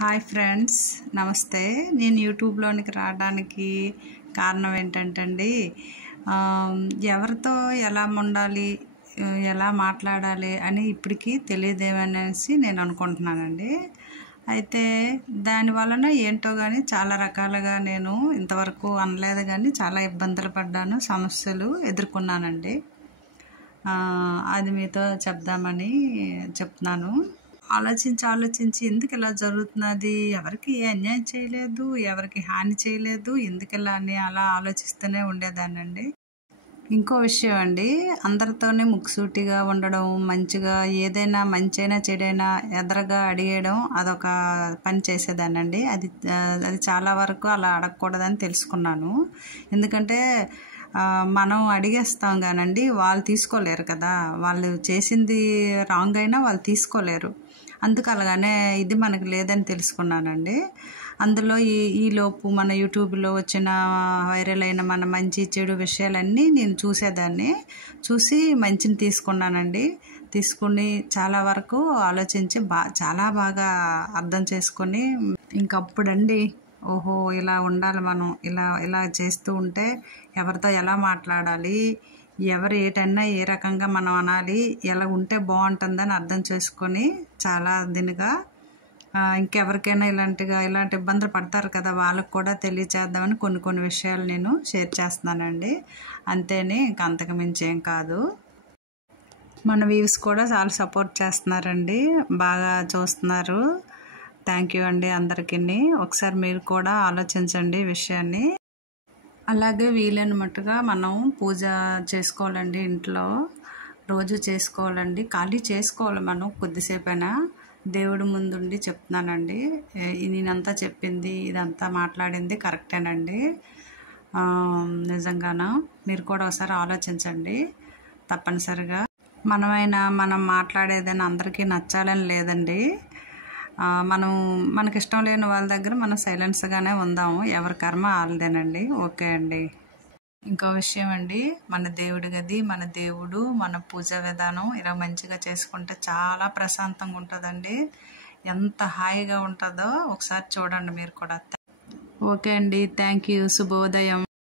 Hi friends, నమస్తే. నేను యూట్యూబ్లోనికి రావడానికి కారణం ఏంటంటే అండి, ఎవరితో ఎలా ఉండాలి, ఎలా మాట్లాడాలి అని ఇప్పటికీ తెలియదేమనేసి నేను అనుకుంటున్నానండి. అయితే దాని వలన ఏంటో కానీ చాలా రకాలుగా నేను ఇంతవరకు అనలేదు, కానీ చాలా ఇబ్బందులు పడ్డాను, సమస్యలు ఎదుర్కొన్నానండి. అది మీతో చెప్దామని చెప్తున్నాను. ఆలోచించి ఎందుకు ఇలా జరుగుతున్నది, ఎవరికి ఏ అన్యాయం చేయలేదు, ఎవరికి హాని చేయలేదు, ఎందుకు ఇలా అని అలా ఆలోచిస్తూనే ఉండేదానండి. ఇంకో విషయం అండి, అందరితోనే ముక్కుసూటిగా ఉండడం, మంచిగా ఏదైనా మంచైనా చెడైనా ఎదురుగా అడిగేయడం అదొక పని చేసేదానండి. అది చాలా వరకు అలా అడగకూడదని తెలుసుకున్నాను. ఎందుకంటే మనం అడిగేస్తాం కానండి, వాళ్ళు తీసుకోలేరు కదా. వాళ్ళు చేసింది రాంగ్ అయినా వాళ్ళు తీసుకోలేరు. అందుకు అలాగానే ఇది మనకు లేదని తెలుసుకున్నానండి. అందులో ఈలోపు మన యూట్యూబ్లో వచ్చిన వైరల్ అయిన మన మంచి చెడు విషయాలన్నీ నేను చూసేదాన్ని. చూసి మంచిని తీసుకున్నానండి. తీసుకుని చాలా వరకు ఆలోచించి చాలా బాగా అర్థం చేసుకొని ఇంకప్పుడండి, ఓహో ఇలా ఉండాలి మనం, ఇలా చేస్తూ ఉంటే ఎవరితో ఎలా మాట్లాడాలి, ఎవరు ఏటన్నా ఏ రకంగా మనం అనాలి, ఎలా ఉంటే బాగుంటుందని అర్థం చేసుకొని చాలా దీనిగా ఇంకెవరికైనా ఇలాంటి ఇబ్బందులు పడతారు కదా, వాళ్ళకు కూడా తెలియచేద్దామని కొన్ని విషయాలు నేను షేర్ చేస్తున్నానండి. అంతేనే, ఇంక అంతకు మించి ఏం కాదు. మన వ్యూస్ కూడా చాలా సపోర్ట్ చేస్తున్నారండి, బాగా చూస్తున్నారు. థ్యాంక్ యూ అండి అందరికీ. ఒకసారి మీరు కూడా ఆలోచించండి ఈ విషయాన్ని. అలాగే వీలైన మట్టుగా మనం పూజ చేసుకోవాలండి, ఇంట్లో రోజు చేసుకోవాలండి. ఖాళీ చేసుకోవాలి మనం కొద్దిసేపైనా. దేవుడి ముందుండి చెప్తున్నానండి, నేనంతా చెప్పింది, ఇదంతా మాట్లాడింది కరెక్టేనండి. నిజంగాన మీరు కూడా ఒకసారి ఆలోచించండి తప్పనిసరిగా. మనం మాట్లాడేదని అందరికీ నచ్చాలని లేదండి. మనకి ఇష్టం లేని వాళ్ళ దగ్గర మనం సైలెన్స్గానే ఉందాము. ఎవరి కర్మ వాళ్ళదేనండి. ఓకే అండి. ఇంకో విషయం అండి, మన దేవుడి గది, మన దేవుడు, మన పూజా విధానం ఇలా మంచిగా చేసుకుంటే చాలా ప్రశాంతంగా ఉంటుందండి. ఎంత హాయిగా ఉంటుందో ఒకసారి చూడండి మీరు కూడా. ఓకే అండి, థ్యాంక్ యూ. శుభోదయం.